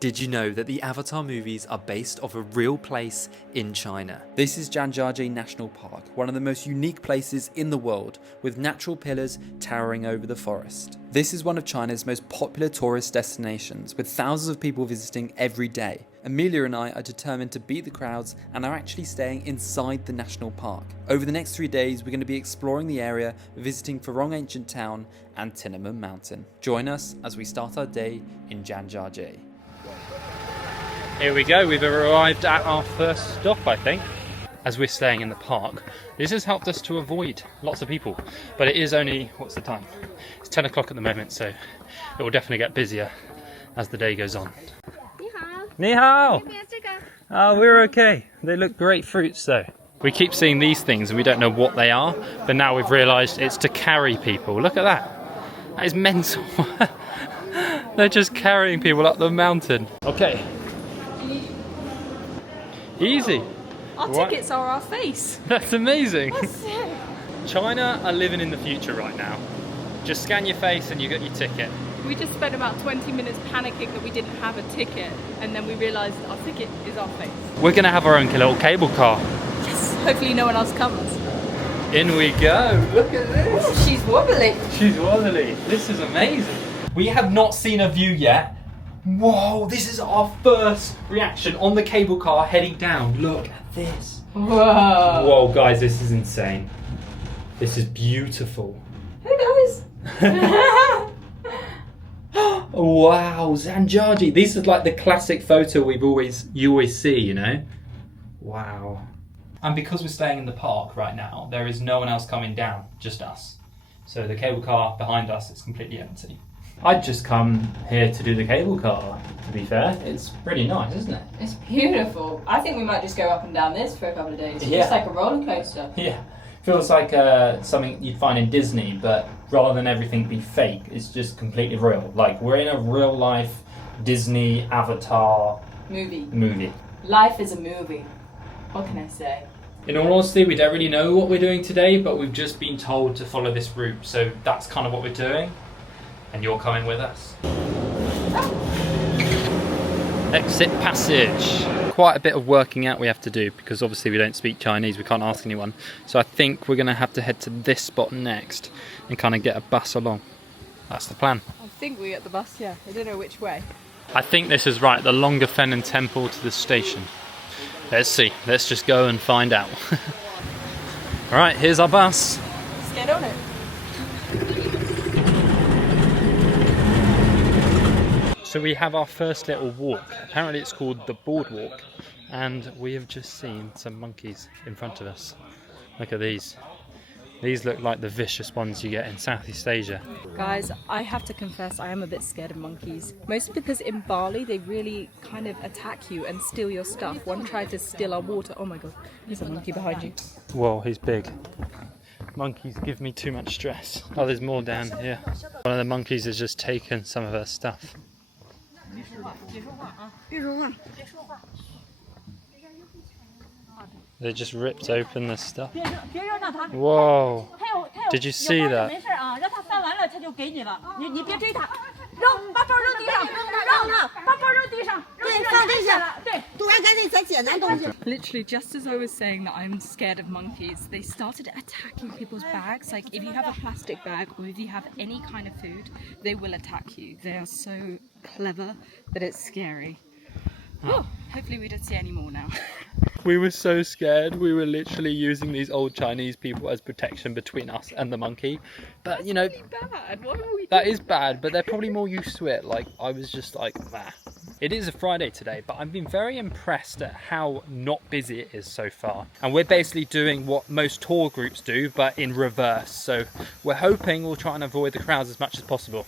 Did you know that the Avatar movies are based off a real place in China? This is Zhangjiajie National Park, one of the most unique places in the world, with natural pillars towering over the forest. This is one of China's most popular tourist destinations, with thousands of people visiting every day. Amelia and I are determined to beat the crowds and are actually staying inside the national park. Over the next 3 days, we're going to be exploring the area, visiting Furong ancient town and Tiananmen Mountain. Join us as we start our day in Zhangjiajie. Here we go, we've arrived at our first stop, I think. As we're staying in the park, this has helped us to avoid lots of people. But it is only, what's the time? It's 10 o'clock at the moment, so it will definitely get busier as the day goes on. Ni hao! Oh, we're okay. They look great fruits though. We keep seeing these things and we don't know what they are, but now we've realised it's to carry people. Look at that. That is mental. They're just carrying people up the mountain. Okay. Easy. Our tickets are our face. That's amazing. That's it. China are living in the future right now. Just scan your face and you get your ticket. We just spent about 20 minutes panicking that we didn't have a ticket, and then we realised our ticket is our face. We're going to have our own little cable car. Yes. Hopefully no one else comes. In we go. Look at this. Ooh, she's wobbly. She's wobbly. This is amazing. We have not seen a view yet. Whoa, this is our first reaction on the cable car heading down. Look at this. Whoa. Whoa, guys, this is insane. This is beautiful. Who knows? Wow, Zhangjiajie. This is like the classic photo you always see, you know? Wow. And because we're staying in the park right now, there is no one else coming down, just us. So the cable car behind us is completely empty. I'd just come here to do the cable car, to be fair. It's pretty nice, isn't it? It's beautiful. I think we might just go up and down this for a couple of days. Yeah. Just like a roller coaster. Yeah. Feels like something you'd find in Disney, but rather than everything be fake, it's just completely real. Like, we're in a real life Disney Avatar movie. Life is a movie. What can I say? In all honesty, we don't really know what we're doing today, but we've just been told to follow this route, so that's kind of what we're doing. And you're coming with us. Exit passage. Quite a bit of working out we have to do because obviously we don't speak Chinese, we can't ask anyone. So I think we're going to have to head to this spot next and kind of get a bus along. That's the plan. I think we get the bus, yeah. I don't know which way. I think this is right, the Longafennan Temple to the station. Let's see, let's just go and find out. Alright, here's our bus. Let's get on it. So we have our first little walk. Apparently it's called the boardwalk, and we have just seen some monkeys in front of us. Look at these. These look like the vicious ones you get in Southeast Asia. Guys, I have to confess I am a bit scared of monkeys. Mostly because in Bali they really kind of attack you and steal your stuff. One tried to steal our water. Oh my god, there's a monkey behind you. Whoa, he's big. Monkeys give me too much stress. Oh, there's more down here. One of the monkeys has just taken some of her stuff. They just ripped open the stuff. Whoa! Did you see that? Literally, just as I was saying that I'm scared of monkeys, they started attacking people's bags. Like, if you have a plastic bag or if you have any kind of food, they will attack you. They are so clever that it's scary. Oh, hopefully we don't see any more now. We were so scared. We were literally using these old Chinese people as protection between us and the monkey. But you know, bad. What are we that is bad, but they're probably more used to it. Like, I was just like, nah. It is a Friday today, but I've been very impressed at how not busy it is so far. And we're basically doing what most tour groups do, but in reverse. So we're hoping we'll try and avoid the crowds as much as possible.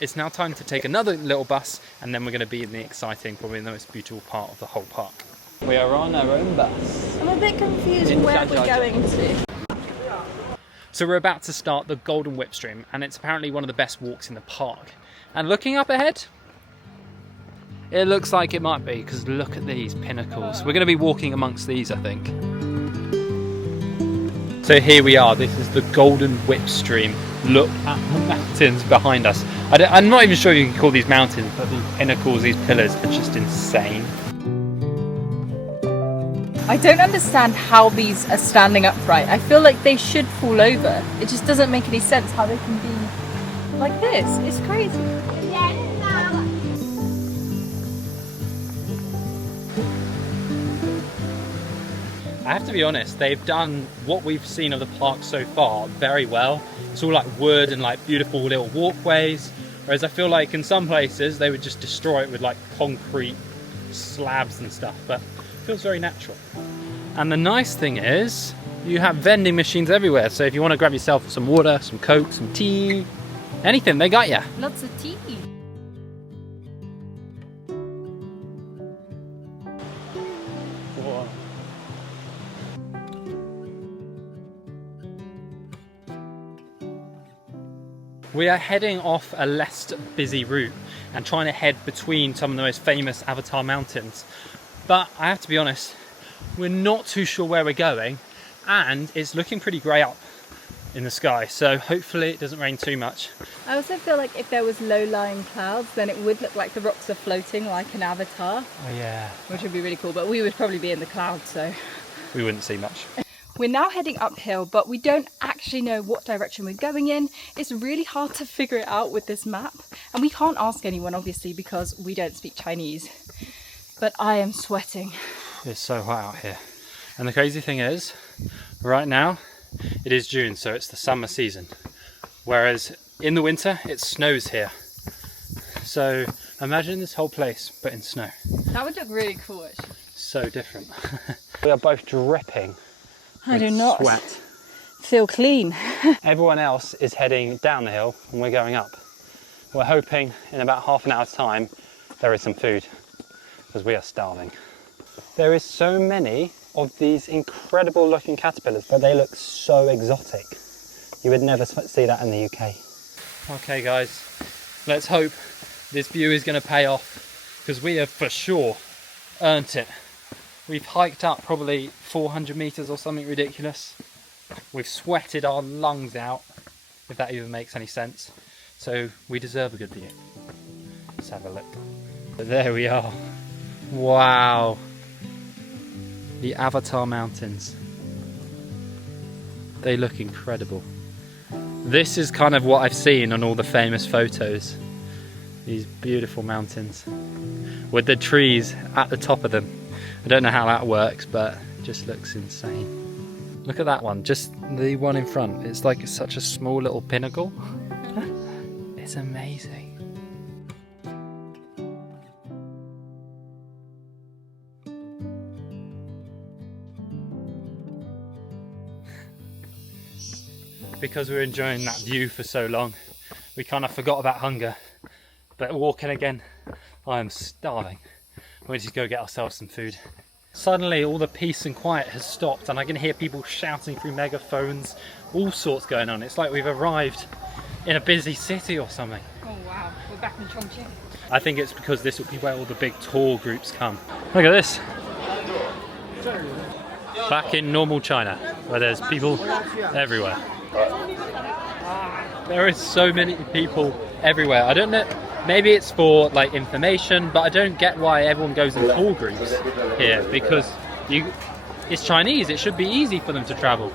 It's now time to take another little bus, and then we're going to be in the exciting, probably the most beautiful part of the whole park. We are on our own bus. I'm a bit confused where we're going to. So we're about to start the Golden Whip Stream, and it's apparently one of the best walks in the park. And looking up ahead, it looks like it might be, because look at these pinnacles. We're going to be walking amongst these, I think. So here we are, this is the Golden Whip Stream. Look at the mountains behind us. I'm not even sure you can call these mountains, but these pinnacles, these pillars are just insane. I don't understand how these are standing upright. I feel like they should fall over. It just doesn't make any sense how they can be like this. It's crazy. I have to be honest, they've done what we've seen of the park so far very well. It's all like wood and like beautiful little walkways, whereas I feel like in some places they would just destroy it with like concrete slabs and stuff, but it feels very natural. And the nice thing is you have vending machines everywhere, so if you want to grab yourself some water, some Coke, some tea, anything, they got ya. Lots of tea. We are heading off a less busy route and trying to head between some of the most famous Avatar mountains. But I have to be honest, we're not too sure where we're going, and it's looking pretty grey up in the sky, so hopefully it doesn't rain too much. I also feel like if there was low-lying clouds, then it would look like the rocks are floating like an avatar. Oh yeah. Which would be really cool, but we would probably be in the clouds, so... We wouldn't see much. We're now heading uphill, but we don't actually know what direction we're going in. It's really hard to figure it out with this map, and we can't ask anyone, obviously, because we don't speak Chinese. But I am sweating. It's so hot out here. And the crazy thing is, right now, it is June, so it's the summer season. Whereas in the winter, it snows here. So imagine this whole place, but in snow. That would look really cool, actually. So different. We are both dripping. I do not sweat. feel clean. Everyone else is heading down the hill and we're going up. We're hoping in about half an hour's time there is some food, because we are starving. There is so many of these incredible looking caterpillars, but they look so exotic. You would never see that in the UK. Okay guys, let's hope this view is going to pay off, because we have for sure earned it. We've hiked up probably 400 meters or something ridiculous. We've sweated our lungs out, if that even makes any sense. So we deserve a good view. Let's have a look. But there we are. Wow. The Avatar Mountains. They look incredible. This is kind of what I've seen on all the famous photos. These beautiful mountains with the trees at the top of them. I don't know how that works, but it just looks insane. Look at that one, just the one in front. It's like such a small little pinnacle. It's amazing. Because we were enjoying that view for so long, we kind of forgot about hunger. But walking again, I am starving. We need to go get ourselves some food. Suddenly all the peace and quiet has stopped and I can hear people shouting through megaphones, all sorts going on. It's like we've arrived in a busy city or something. Oh wow, we're back in Chongqing. I think it's because this will be where all the big tour groups come. Look at this. Back in normal China, where there's people everywhere. There is so many people everywhere. I don't know, maybe it's for like information, but I don't get why everyone goes in tour groups here, because it's Chinese, it should be easy for them to travel.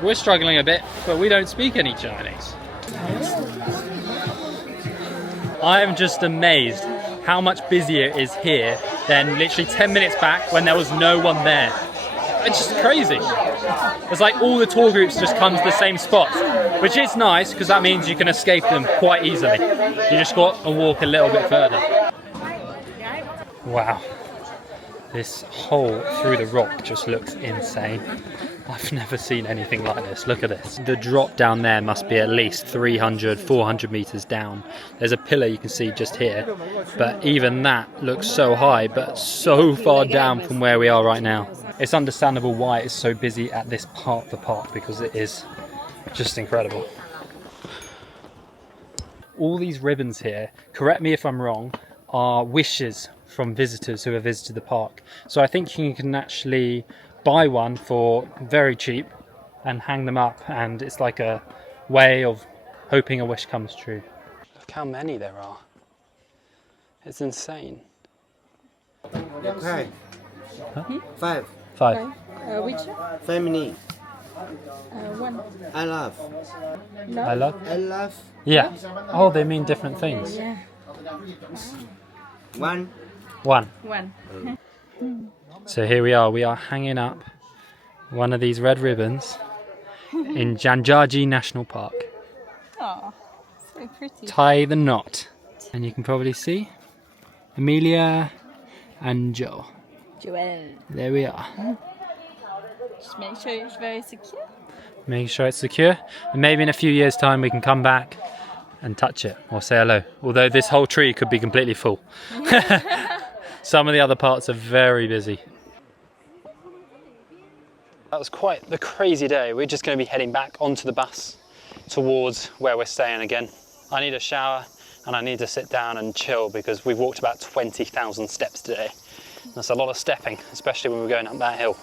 We're struggling a bit, but we don't speak any Chinese. I am just amazed how much busier it is here than literally 10 minutes back when there was no one there. It's just crazy. It's like all the tour groups just come to the same spot, which is nice because that means you can escape them quite easily. You just got to walk a little bit further. Wow. This hole through the rock just looks insane. I've never seen anything like this. Look at this. The drop down there must be at least 300, 400 meters down. There's a pillar you can see just here, but even that looks so high, but so far down from where we are right now. It's understandable why it's so busy at this part of the park, because it is just incredible. All these ribbons here, correct me if I'm wrong, are wishes from visitors who have visited the park. So I think you can actually buy one for very cheap and hang them up, and it's like a way of hoping a wish comes true. how many there are. It's insane. Okay. Huh? 5. 5. Which? Family. 1. I love. No. I love? I love. Yeah. Oh, they mean different things. Yeah. 1. 1. 1. So here we are hanging up one of these red ribbons in Zhangjiajie National Park. Oh, so pretty. Tie the knot. And you can probably see Amelia and Joe. Joelle. There we are. Just make sure it's very secure. Make sure it's secure. And maybe in a few years' time we can come back and touch it or say hello. Although this whole tree could be completely full. Some of the other parts are very busy. That was quite the crazy day. We're just going to be heading back onto the bus towards where we're staying again. I need a shower and I need to sit down and chill because we've walked about 20,000 steps today. That's a lot of stepping, especially when we're going up that hill.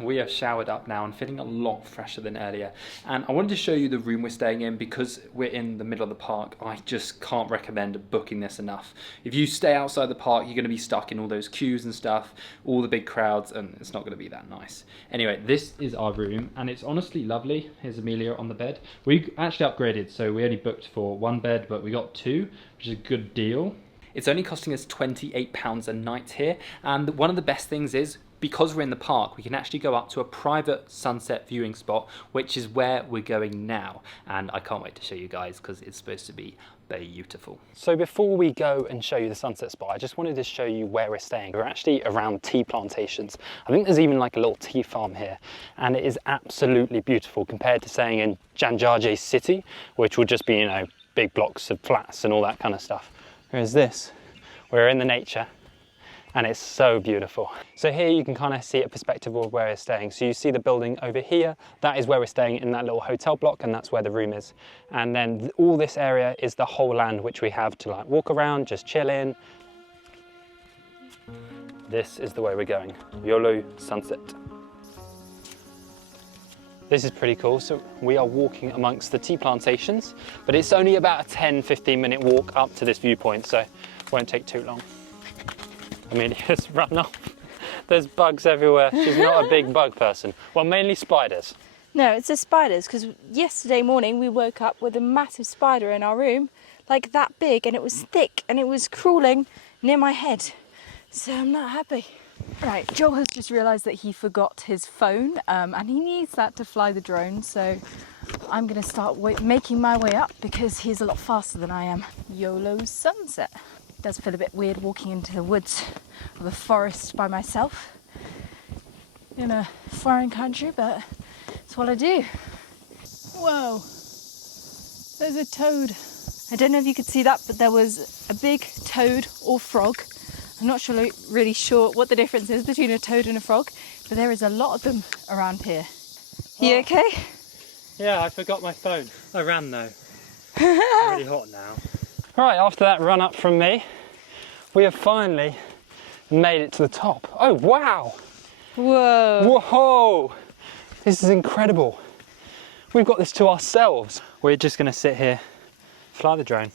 We are showered up now and feeling a lot fresher than earlier. And I wanted to show you the room we're staying in because we're in the middle of the park. I just can't recommend booking this enough. If you stay outside the park, you're going to be stuck in all those queues and stuff, all the big crowds, and it's not going to be that nice. Anyway, this is our room and it's honestly lovely. Here's Amelia on the bed. We actually upgraded, so we only booked for 1 bed, but we got 2, which is a good deal. It's only costing us £28 a night here. And one of the best things is, because we're in the park, we can actually go up to a private sunset viewing spot, which is where we're going now. And I can't wait to show you guys because it's supposed to be beautiful. So before we go and show you the sunset spot, I just wanted to show you where we're staying. We're actually around tea plantations. I think there's even like a little tea farm here, and it is absolutely beautiful compared to staying in Zhangjiajie city, which will just be, you know, big blocks of flats and all that kind of stuff. Whereas this, we're in the nature, and it's so beautiful. So here you can kind of see a perspective of where we're staying. So you see the building over here, that is where we're staying in that little hotel block, and that's where the room is. And then all this area is the whole land which we have to like walk around, just chill in. This is the way we're going, Yolo Sunset. This is pretty cool. So we are walking amongst the tea plantations, but it's only about a 10-15 minute walk up to this viewpoint, so it won't take too long. Amelia's run off. There's bugs everywhere. She's not a big bug person. Well, mainly spiders. No, it's the spiders, because yesterday morning we woke up with a massive spider in our room, like that big, and it was thick, and it was crawling near my head. So I'm not happy. Right, Joel has just realised that he forgot his phone, and he needs that to fly the drone, so I'm going to start making my way up because he's a lot faster than I am. YOLO sunset. It does feel a bit weird walking into the woods of a forest by myself in a foreign country, but it's what I do. Whoa, there's a toad. I don't know if you could see that, but there was a big toad or frog. I'm not really sure what the difference is between a toad and a frog, but there is a lot of them around here. You okay? Yeah, I forgot my phone. I ran though. It's really hot now. Right, after that run up from me, we have finally made it to the top. Oh, wow! Whoa! Whoa! This is incredible. We've got this to ourselves. We're just going to sit here, fly the drone,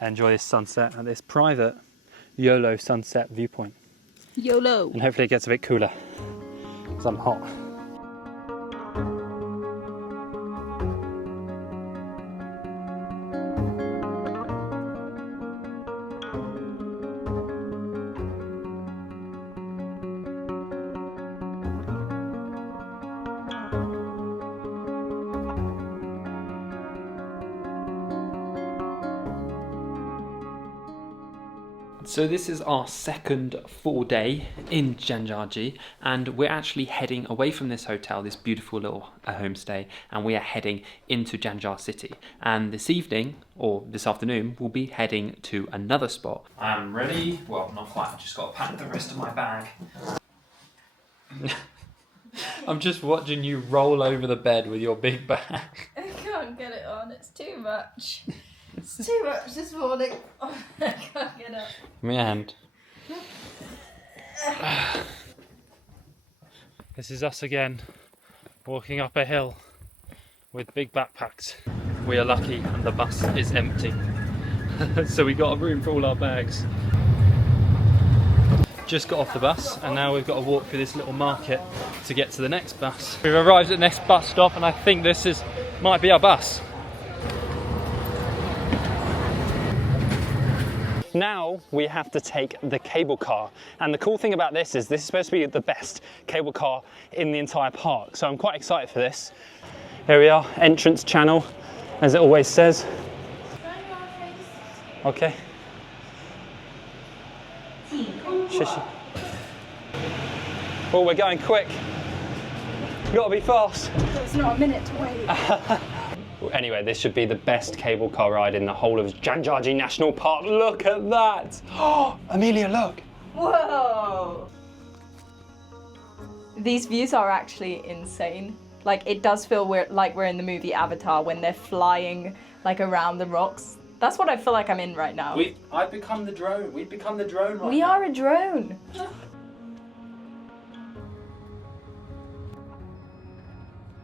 and enjoy this sunset at this private YOLO sunset viewpoint. YOLO! And hopefully it gets a bit cooler, because I'm hot. So this is our second full day in Zhangjiajie, and we're actually heading away from this hotel, this beautiful little homestay, and we are heading into Zhangjiajie city. And this evening, or this afternoon, we'll be heading to another spot. I'm ready. Well, not quite. I've just got to pack the rest of my bag. I'm just watching you roll over the bed with your big bag. I can't get it on. It's too much. It's too much this morning. Oh, I can't get up. My hand. This is us again, walking up a hill. with big backpacks. We are lucky and the bus is empty. So we got a room for all our bags. Just got off the bus and now we've got to walk through this little market to get to the next bus. We've arrived at the next bus stop and I think this might be our bus. Now we have to take the cable car, and the cool thing about this is supposed to be the best cable car in the entire park, so I'm quite excited for this. Here we are, entrance channel, as it always says. Okay. Oh, we're going quick. We've got to be fast. There's not a minute to wait. Anyway, this should be the best cable car ride in the whole of Zhangjiajie National Park. Look at that! Oh, Amelia, look! Whoa! These views are actually insane. Like, it does feel like we're in the movie Avatar when they're flying like around the rocks. That's what I feel like I'm in right now. I've become the drone. We've become the drone right We now. are a drone.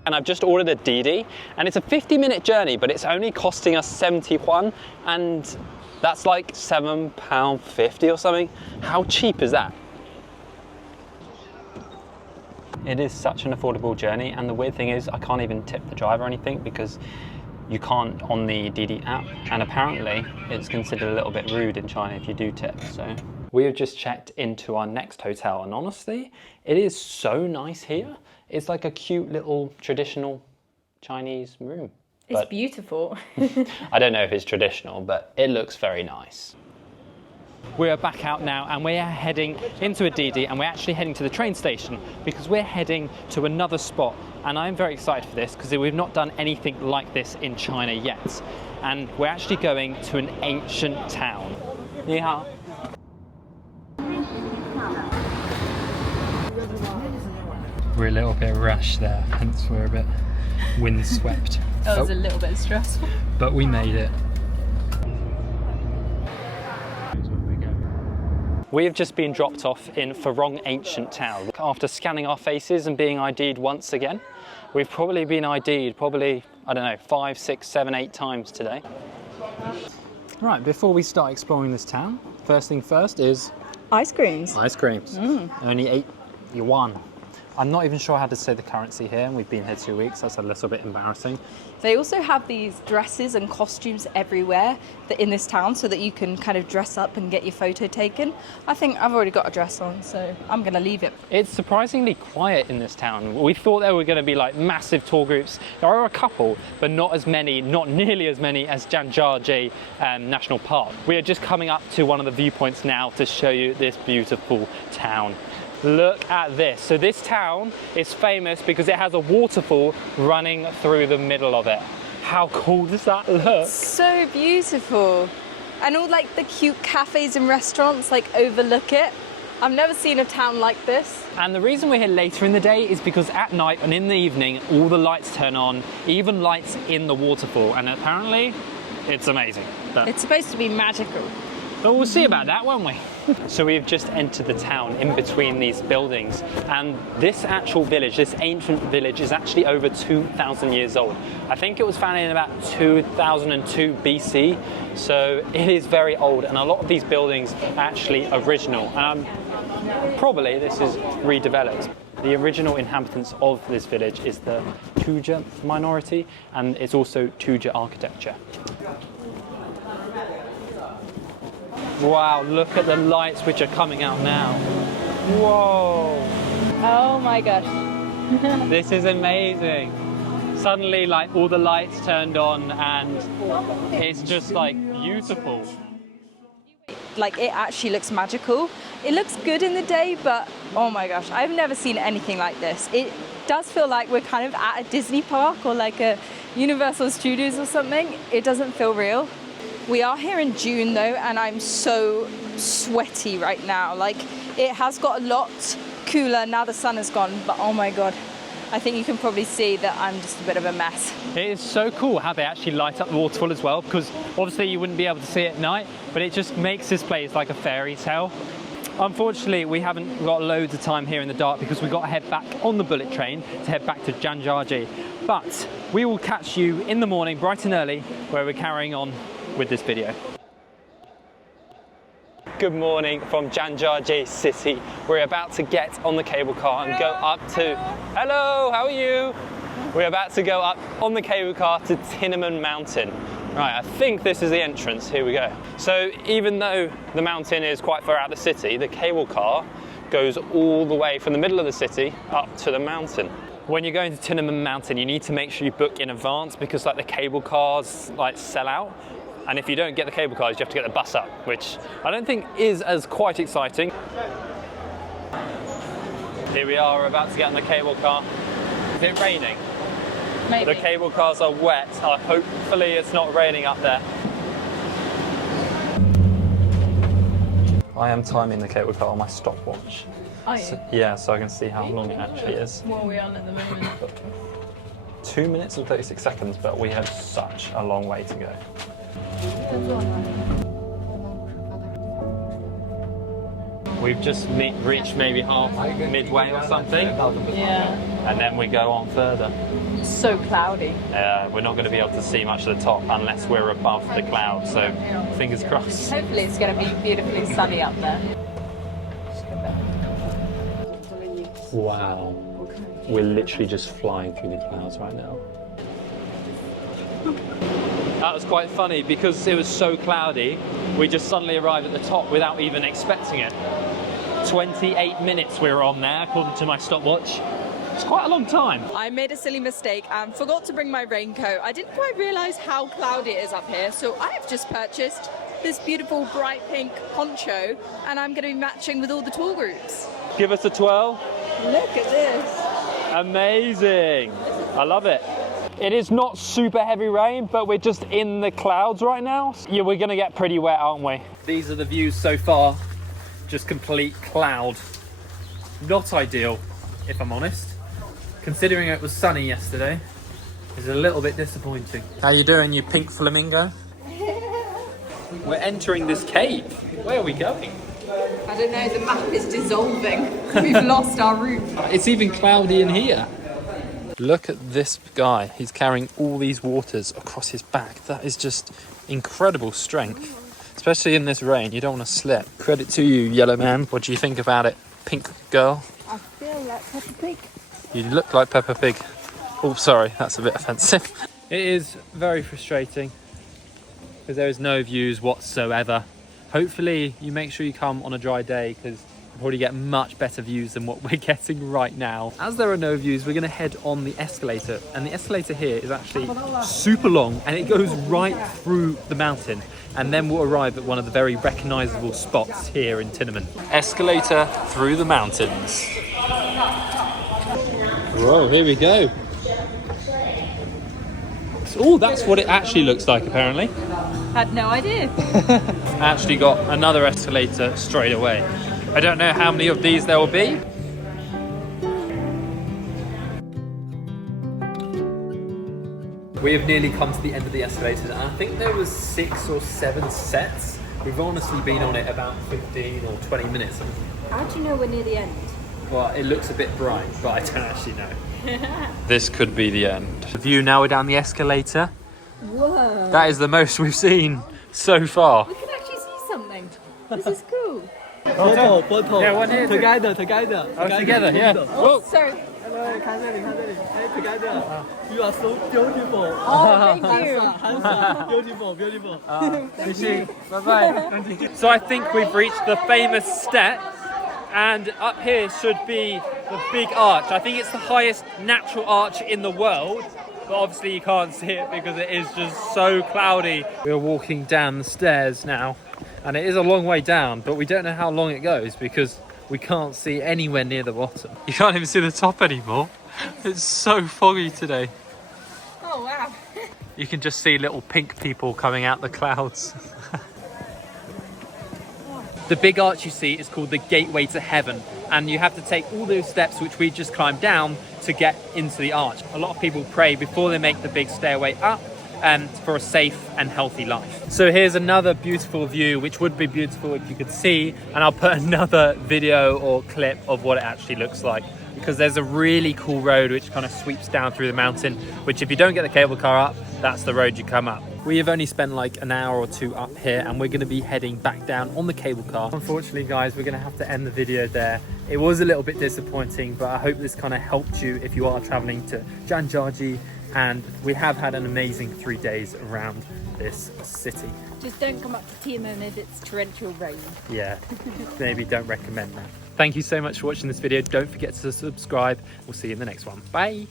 And I've just ordered a Didi, and it's a 50-minute journey, but it's only costing us 71, and that's like £7.50 or something. How cheap is that? It is such an affordable journey, and the weird thing is I can't even tip the driver or anything because you can't on the Didi app, and apparently it's considered a little bit rude in China if you do tip. So we have just checked into our next hotel, and honestly, it is so nice here. It's like a cute little traditional Chinese room. It's beautiful. I don't know if it's traditional, but it looks very nice. We are back out now and we are heading into a Didi, and we're actually heading to the train station because we're heading to another spot, and I'm very excited for this because we've not done anything like this in China yet, and we're actually going to an ancient town. Ni hao. We're a little bit rushed there, hence we're a bit windswept. That was a little bit stressful. But we made it. We have just been dropped off in Furong Ancient Town. After scanning our faces and being ID'd once again, we've probably been ID'd I don't know, 5, 6, 7, 8 times today. Right, before we start exploring this town, first thing first is... Ice creams. Ice creams. Only 8 yuan. I'm not even sure how to say the currency here, and we've been here 2 weeks, that's a little bit embarrassing. They also have these dresses and costumes everywhere in this town so that you can kind of dress up and get your photo taken. I think I've already got a dress on, so I'm going to leave it. It's surprisingly quiet in this town. We thought there were going to be like massive tour groups. There are a couple, but not as many, not nearly as many as Zhangjiajie National Park. We are just coming up to one of the viewpoints now to show you this beautiful town. Look at this. So this town is famous because it has a waterfall running through the middle of it. How cool does that look? So beautiful. And all like the cute cafes and restaurants like overlook it. I've never seen a town like this. And the reason we're here later in the day is because at night and in the evening, all the lights turn on, even lights in the waterfall. And apparently it's amazing. It's supposed to be magical. But we'll see about that, won't we? So we've just entered the town in between these buildings, and this actual village, this ancient village, is actually over 2,000 years old. I think it was founded in about 2002 BC, so it is very old, and a lot of these buildings are actually original. Probably this is redeveloped. The original inhabitants of this village is the Tuzhe minority, and it's also Tuzhe architecture. Wow, look at the lights which are coming out now. Whoa. Oh my gosh. This is amazing. Suddenly, like, all the lights turned on and it's just like beautiful. Like, it actually looks magical. It looks good in the day, but oh my gosh, I've never seen anything like this. It does feel like we're kind of at a Disney park or like a Universal Studios or something. It doesn't feel real. We are here in June though, and I'm so sweaty right now. Like, it has got a lot cooler now the sun has gone, but oh my god, I think you can probably see that I'm just a bit of a mess. It is so cool how they actually light up the waterfall as well, because obviously you wouldn't be able to see it at night, but it just makes this place like a fairy tale. Unfortunately, we haven't got loads of time here in the dark because we've got to head back on the bullet train to head back to Zhangjiajie. But we will catch you in the morning, bright and early, where we're carrying on with this video. Good morning from Zhangjiajie city. We're about to get on the cable car and go up to... Hello, how are you? We're about to go up on the cable car to Tiananmen Mountain. Right, I think this is the entrance. Here we go. So even though the mountain is quite far out of the city, the cable car goes all the way from the middle of the city up to the mountain. When you're going to Tiananmen Mountain, you need to make sure you book in advance because like the cable cars like sell out. And if you don't get the cable cars, you have to get the bus up, which I don't think is as quite exciting. Here we are, we're about to get on the cable car. Is it raining? Maybe. The cable cars are wet. Hopefully it's not raining up there. I am timing the cable car on my stopwatch. Are you? So I can see how long it actually is. What are we on at the moment? 2 minutes and 36 seconds, but we have such a long way to go. We've just reached maybe midway or something. Yeah. And then we go on further. It's so cloudy. We're not going to be able to see much of the top unless we're above the clouds, so fingers crossed. Hopefully it's going to be beautifully sunny up there. Wow. We're literally just flying through the clouds right now. That was quite funny because it was so cloudy, we just suddenly arrived at the top without even expecting it. 28 minutes we were on there, according to my stopwatch. It's quite a long time. I made a silly mistake and forgot to bring my raincoat. I didn't quite realise how cloudy it is up here, so I have just purchased this beautiful bright pink poncho and I'm going to be matching with all the tour groups. Give us a twirl. Look at this. Amazing. I love it. It is not super heavy rain, but we're just in the clouds right now. Yeah, we're gonna get pretty wet, aren't we? These are the views so far. Just complete cloud. Not ideal, if I'm honest. Considering it was sunny yesterday, it's a little bit disappointing. How you doing, you pink flamingo? We're entering this cave. Where are we going? I don't know, the map is dissolving. We've lost our route. It's even cloudy in here. Look at this guy. He's carrying all these waters across his back. That is just incredible strength. Especially in this rain, you don't want to slip. Credit to you, yellow man. What do you think about it, pink girl? I feel like Peppa Pig. You look like Peppa Pig. Oh, sorry, that's a bit offensive. It is very frustrating because there is no views whatsoever. Hopefully you make sure you come on a dry day because you'll probably get much better views than what we're getting right now. As there are no views, we're going to head on the escalator, and the escalator here is actually super long and it goes right through the mountain, and then we'll arrive at one of the very recognizable spots here in Tiananmen. Escalator through the mountains. Whoa, here we go. Oh, that's what it actually looks like apparently. Had no idea. I actually got another escalator straight away. I don't know how many of these there will be. We have nearly come to the end of the escalator, and I think there was 6 or 7 sets. We've honestly been on it about 15 or 20 minutes. How do you know we're near the end? Well, it looks a bit bright, but I don't actually know. This could be the end. The view now, we're down the escalator. Whoa. That is the most we've seen so far. We can actually see something. This is cool. Photo. Yeah, one here. Together. Oh, together, yeah. Oh, sorry. Together. You are so beautiful. Oh, thank you. Handsome. Beautiful. Thank you. Bye-bye. So I think we've reached the famous step, and up here should be the big arch. I think it's the highest natural arch in the world, but obviously you can't see it because it is just so cloudy. We're walking down the stairs now, and it is a long way down, but we don't know how long it goes because we can't see anywhere near the bottom. You can't even see the top anymore. It's so foggy today. Oh, wow. You can just see little pink people coming out the clouds. The big arch you see is called the Gateway to Heaven, and you have to take all those steps which we just climbed down to get into the arch. A lot of people pray before they make the big stairway up, for a safe and healthy life. So here's another beautiful view, which would be beautiful if you could see, and I'll put another video or clip of what it actually looks like, because there's a really cool road which kind of sweeps down through the mountain, which if you don't get the cable car up, that's the road you come up. We have only spent like an hour or two up here, and we're going to be heading back down on the cable car. Unfortunately guys, we're going to have to end the video there. It was a little bit disappointing, but I hope this kind of helped you if you are traveling to Zhangjiajie, and we have had an amazing 3 days around this city. Just don't come up to Tianmen if it's torrential rain. Yeah, maybe don't recommend that. Thank you so much for watching this video. Don't forget to subscribe. We'll see you in the next one. Bye.